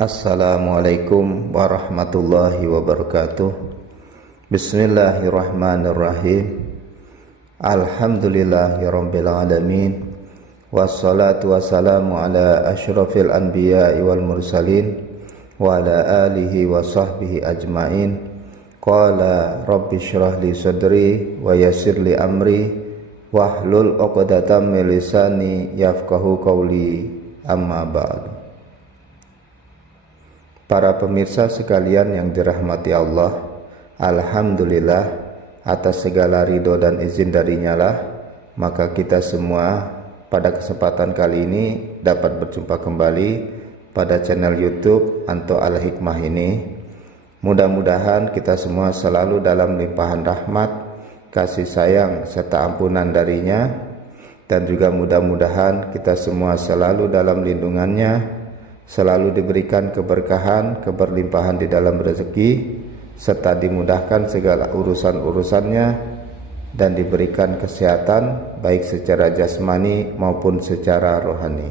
Assalamualaikum warahmatullahi wabarakatuh. Bismillahirrahmanirrahim. Alhamdulillahirabbil alamin. Wassalatu wassalamu ala asyrafil anbiya'i wal mursalin wa ala alihi wa sahbihi ajmain. Qala rabbi shrah li sadri wa yassir li amri wahlul 'uqdatam min lisani yafqahu qawli. Amma ba'du. Para pemirsa sekalian yang dirahmati Allah, alhamdulillah atas segala ridho dan izin darinya lah, maka kita semua pada kesempatan kali ini dapat berjumpa kembali pada channel YouTube Anto Al-Hikmah ini. Mudah-mudahan kita semua selalu dalam limpahan rahmat, kasih sayang serta ampunan darinya, dan juga mudah-mudahan kita semua selalu dalam lindungannya, selalu diberikan keberkahan, keberlimpahan di dalam rezeki, serta dimudahkan segala urusan-urusannya, dan diberikan kesehatan baik secara jasmani maupun secara rohani.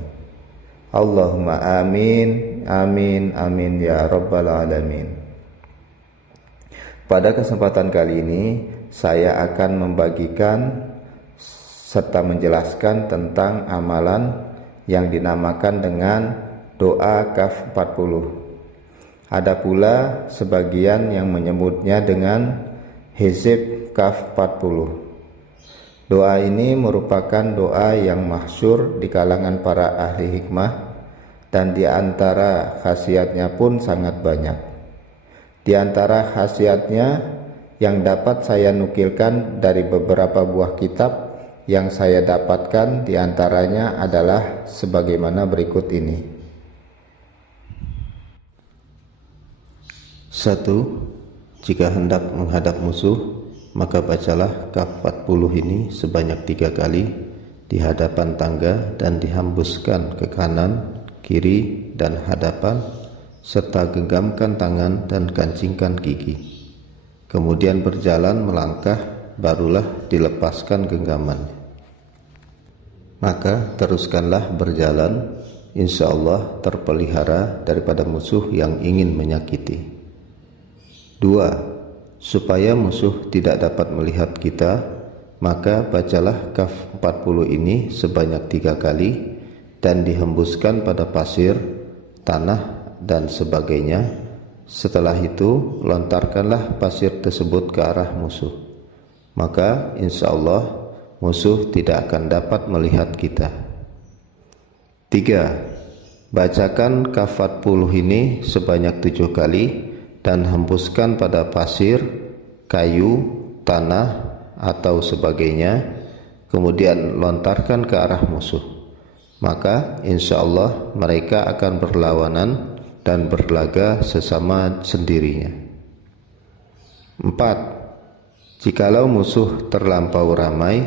Allahumma amin, amin, amin ya rabbal alamin. Pada kesempatan kali ini saya akan membagikan serta menjelaskan tentang amalan yang dinamakan dengan doa kaf 40. Ada pula sebagian yang menyebutnya dengan hizib kaf 40. Doa ini merupakan doa yang masyhur di kalangan para ahli hikmah, dan di antara khasiatnya pun sangat banyak. Di antara khasiatnya yang dapat saya nukilkan dari beberapa buah kitab yang saya dapatkan, di antaranya adalah sebagaimana berikut ini. 1. Jika hendak menghadap musuh, maka bacalah kaf 40 ini sebanyak 3 kali di hadapan tangga dan dihembuskan ke kanan, kiri, dan hadapan, serta genggamkan tangan dan kancingkan gigi. Kemudian berjalan melangkah, barulah dilepaskan genggamannya. Maka teruskanlah berjalan, insya Allah terpelihara daripada musuh yang ingin menyakiti. 2. Supaya musuh tidak dapat melihat kita, maka bacalah kaf 40 ini sebanyak 3 kali dan dihembuskan pada pasir, tanah, dan sebagainya. Setelah itu lontarkanlah pasir tersebut ke arah musuh, maka insya Allah musuh tidak akan dapat melihat kita. 3. Bacakan kaf 40 ini sebanyak 7 kali dan hembuskan pada pasir, kayu, tanah, atau sebagainya, kemudian lontarkan ke arah musuh, maka insya Allah mereka akan berlawanan dan berlaga sesama sendirinya. 4. Jikalau musuh terlampau ramai,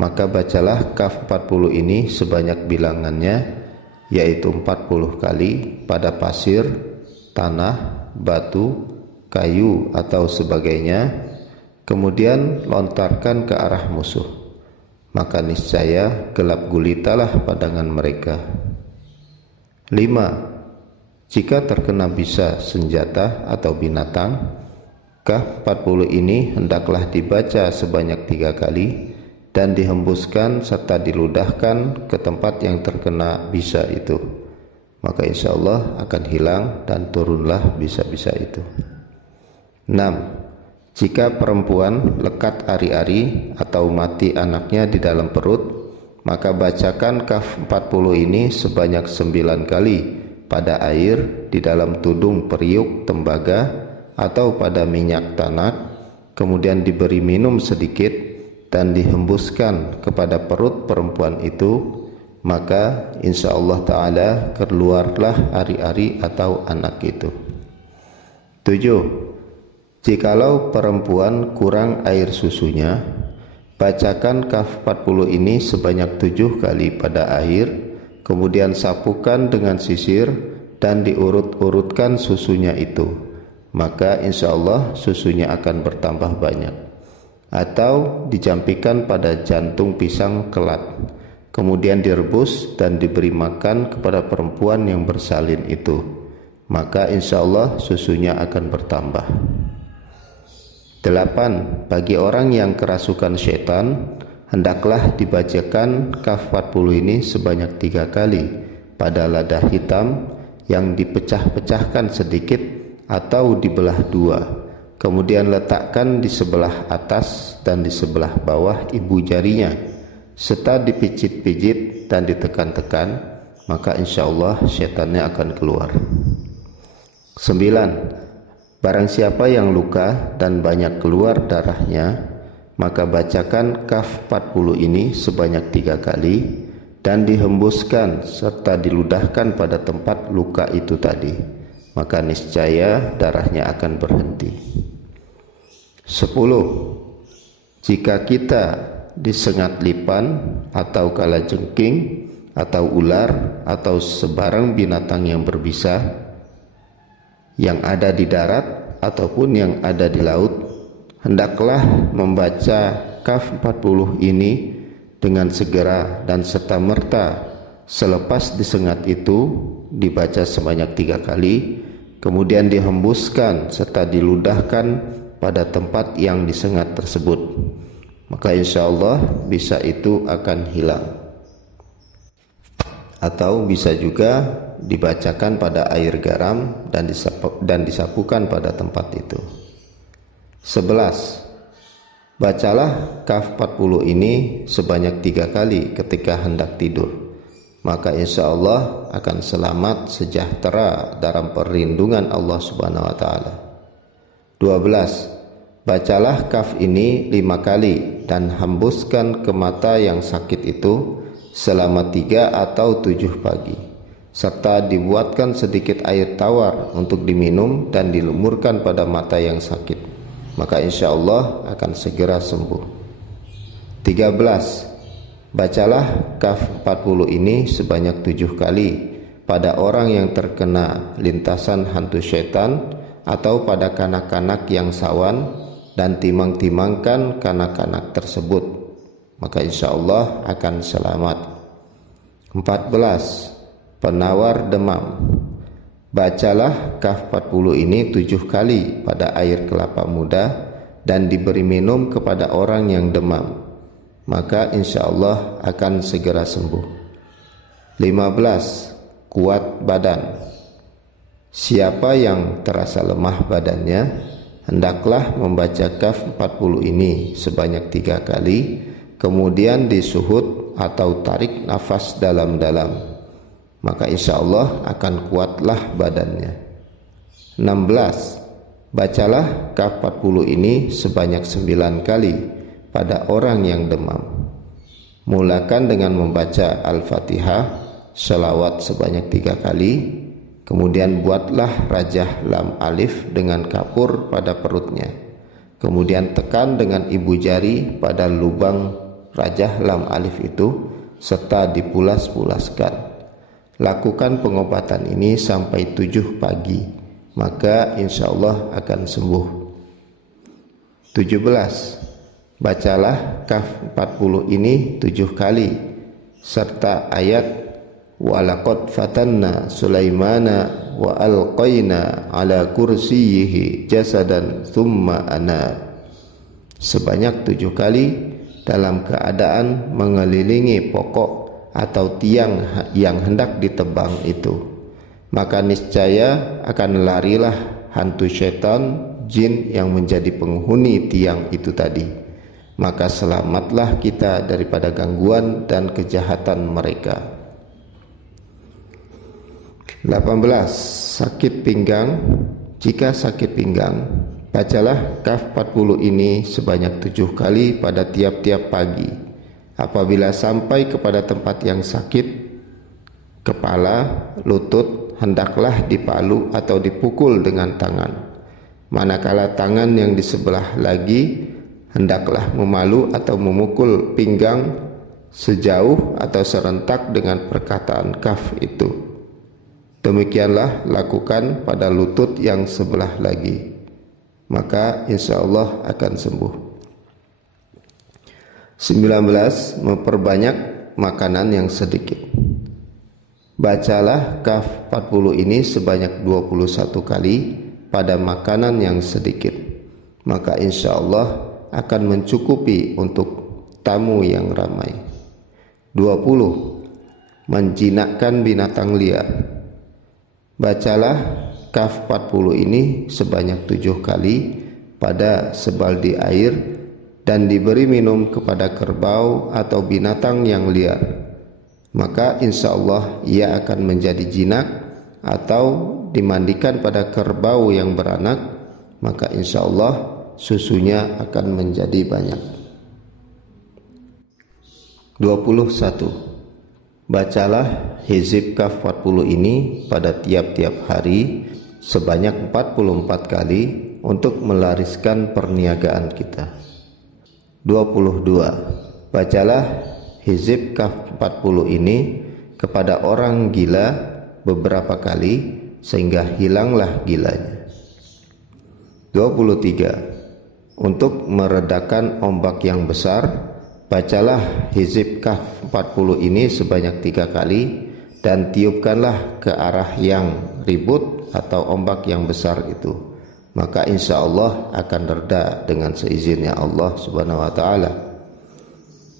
maka bacalah kaf 40 ini sebanyak bilangannya, yaitu 40 kali pada pasir, tanah, batu, kayu, atau sebagainya, kemudian lontarkan ke arah musuh, maka niscaya gelap gulitalah pandangan mereka. 5. Jika terkena bisa senjata atau binatang, kaf 40 ini hendaklah dibaca sebanyak 3 kali dan dihembuskan serta diludahkan ke tempat yang terkena bisa itu, maka insya Allah akan hilang dan turunlah bisa-bisa itu. 6. Jika perempuan lekat ari-ari atau mati anaknya di dalam perut, maka bacakan kaf 40 ini sebanyak 9 kali pada air di dalam tudung periuk tembaga atau pada minyak tanak, kemudian diberi minum sedikit dan dihembuskan kepada perut perempuan itu, maka insya Allah ta'ala keluarlah ari-ari atau anak itu. 7. Jikalau perempuan kurang air susunya, bacakan kaf 40 ini sebanyak 7 kali pada air, kemudian sapukan dengan sisir dan diurut-urutkan susunya itu, maka insya Allah susunya akan bertambah banyak. Atau dijampikan pada jantung pisang kelat, kemudian direbus dan diberi makan kepada perempuan yang bersalin itu, maka insya Allah susunya akan bertambah. 8. Bagi orang yang kerasukan syaitan, hendaklah dibacakan kaf 40 ini sebanyak 3 kali pada lada hitam yang dipecah-pecahkan sedikit atau dibelah 2, kemudian letakkan di sebelah atas dan di sebelah bawah ibu jarinya, serta dipijit-pijit dan ditekan-tekan, maka insya Allah syaitannya akan keluar. 9. Barang siapa yang luka dan banyak keluar darahnya, maka bacakan kaf 40 ini sebanyak 3 kali dan dihembuskan serta diludahkan pada tempat luka itu tadi, maka niscaya darahnya akan berhenti. 10. Jika kita disengat lipan atau kalajengking atau ular atau sebarang binatang yang berbisa yang ada di darat ataupun yang ada di laut, hendaklah membaca kaf 40 ini dengan segera dan serta-merta. Selepas disengat itu dibaca sebanyak 3 kali, kemudian dihembuskan serta diludahkan pada tempat yang disengat tersebut, maka insya Allah bisa itu akan hilang. Atau bisa juga dibacakan pada air garam dan disapukan pada tempat itu. 11. Bacalah kaf 40 ini sebanyak 3 kali ketika hendak tidur, maka insya Allah akan selamat sejahtera dalam perlindungan Allah Subhanahu wa Ta'ala. 12. Bacalah kaf ini 5 kali dan hembuskan ke mata yang sakit itu selama 3 atau 7 pagi, serta dibuatkan sedikit air tawar untuk diminum dan dilumurkan pada mata yang sakit, maka insya Allah akan segera sembuh. 13. Bacalah kaf 40 ini sebanyak 7 kali pada orang yang terkena lintasan hantu syaitan atau pada kanak-kanak yang sawan dan timang-timangkan kanak-kanak tersebut, maka insya Allah akan selamat. 14. Penawar demam. Bacalah kaf 40 ini 7 kali pada air kelapa muda dan diberi minum kepada orang yang demam, maka insya Allah akan segera sembuh. 15. Kuat badan. Siapa yang terasa lemah badannya, hendaklah membaca kaf 40 ini sebanyak 3 kali, kemudian disuhud atau tarik nafas dalam-dalam, maka insya Allah akan kuatlah badannya. 16. Bacalah kaf 40 ini sebanyak 9 kali pada orang yang demam. Mulakan dengan membaca Al-Fatihah, sholawat sebanyak 3 kali, kemudian buatlah rajah lam alif dengan kapur pada perutnya, kemudian tekan dengan ibu jari pada lubang rajah lam alif itu serta dipulas-pulaskan. Lakukan pengobatan ini sampai 7 pagi, maka insya Allah akan sembuh. 17. Bacalah kaf 40 ini 7 kali serta ayat walaqad fatanna Sulaimana wa alqaina ala kursiyyihi jasadan thumma ana, sebanyak 7 kali dalam keadaan mengelilingi pokok atau tiang yang hendak ditebang itu, maka niscaya akan larilah hantu syaitan jin yang menjadi penghuni tiang itu tadi, maka selamatlah kita daripada gangguan dan kejahatan mereka. 18. Sakit pinggang. Jika sakit pinggang, bacalah kaf 40 ini sebanyak 7 kali pada tiap-tiap pagi. Apabila sampai kepada tempat yang sakit, kepala, lutut, hendaklah dipalu atau dipukul dengan tangan. Manakala tangan yang di sebelah lagi hendaklah memalu atau memukul pinggang sejauh atau serentak dengan perkataan kaf itu. Demikianlah lakukan pada lutut yang sebelah lagi, maka insya Allah akan sembuh. 19. Memperbanyak makanan yang sedikit. Bacalah kaf 40 ini sebanyak 21 kali pada makanan yang sedikit, maka insya Allah akan mencukupi untuk tamu yang ramai. 20. Menjinakkan binatang liar. Bacalah kaf 40 ini sebanyak 7 kali pada sebaldi air dan diberi minum kepada kerbau atau binatang yang liar, maka insya Allah ia akan menjadi jinak, atau dimandikan pada kerbau yang beranak, maka insya Allah susunya akan menjadi banyak. 21. Bacalah hizib kaf 40 ini pada tiap-tiap hari sebanyak 44 kali untuk melariskan perniagaan kita. 22. Bacalah hizib kaf 40 ini kepada orang gila beberapa kali sehingga hilanglah gilanya. 23. Untuk meredakan ombak yang besar, bacalah hizib kaf 40 ini sebanyak 3 kali dan tiupkanlah ke arah yang ribut atau ombak yang besar itu, maka insya Allah akan reda dengan seizinnya Allah subhanahu wa ta'ala.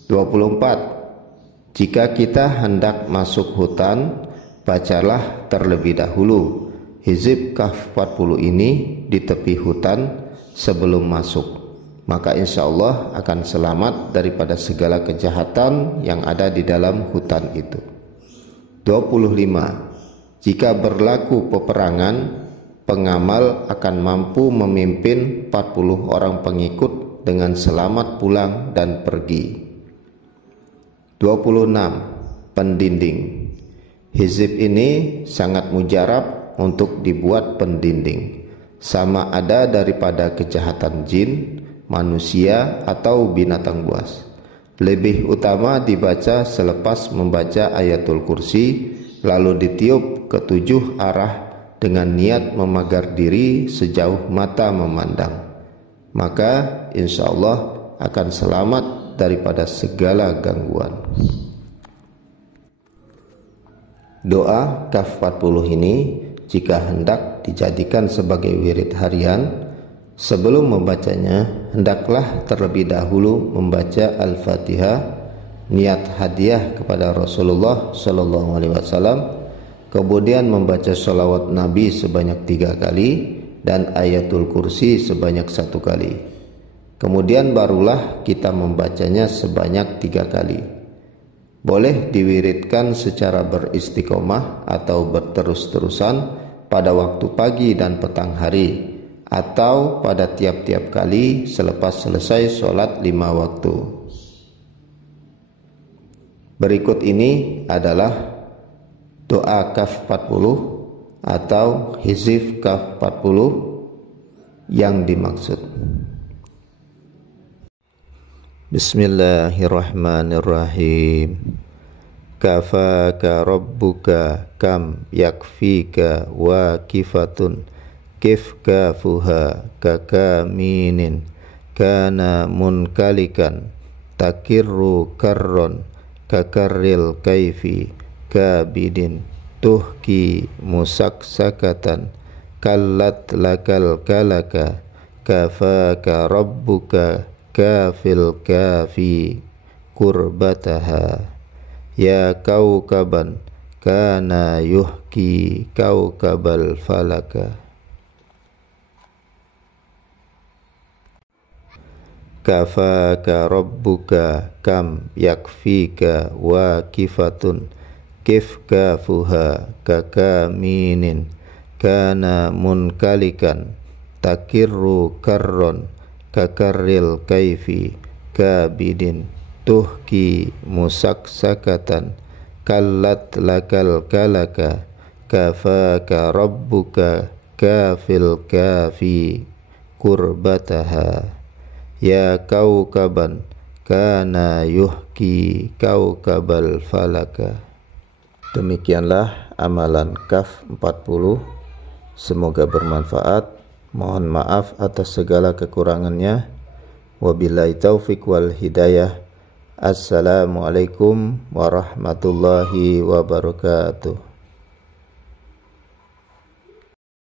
24. Jika kita hendak masuk hutan, bacalah terlebih dahulu hizib kaf 40 ini di tepi hutan sebelum masuk, maka insya Allah akan selamat daripada segala kejahatan yang ada di dalam hutan itu. 25. Jika berlaku peperangan, pengamal akan mampu memimpin 40 orang pengikut dengan selamat pulang dan pergi. 26. Pendinding. Hizib ini sangat mujarab untuk dibuat pendinding, sama ada daripada kejahatan jin, manusia, atau binatang buas. Lebih utama dibaca selepas membaca ayatul kursi, lalu ditiup ke 7 arah dengan niat memagar diri sejauh mata memandang, maka insya Allah akan selamat daripada segala gangguan. Doa kaf 40 ini jika hendak dijadikan sebagai wirid harian, sebelum membacanya hendaklah terlebih dahulu membaca Al-Fatihah, niat hadiah kepada Rasulullah sallallahu alaihi wasallam, kemudian membaca sholawat Nabi sebanyak 3 kali dan ayatul kursi sebanyak 1 kali. Kemudian barulah kita membacanya sebanyak 3 kali. Boleh diwiridkan secara beristiqomah atau berterus-terusan pada waktu pagi dan petang hari, atau pada tiap-tiap kali selepas selesai sholat 5 waktu. Berikut ini adalah doa kaf 40 atau hizib kaf 40 yang dimaksud. Bismillahirrahmanirrahim. Kafaka rabbuka kam yakfika waqifatun kifka fuha kakaminin kana munkalikan takirru karron kakarril kaifi kabidin tuhki musaksakatan kallat lakal kalaka kafaka rabbuka kafil kafi kurbataha ya kaukaban kana yuhki kaukabal falaka. Kafaka rabbuka kam yakfika waqifatun kifka fuha kakaminin kana munkalikan takirru karron kakarril kaifi kabidin tuhki musaksakatan kallat lakal kalaka kafaka rabbuka kafil kafi kurbataha ya kaukaban kana yuhki kaukabal falaka. Demikianlah amalan kaf 40. Semoga bermanfaat. Mohon maaf atas segala kekurangannya. Wabillahi taufik wal hidayah. Assalamualaikum warahmatullahi wabarakatuh.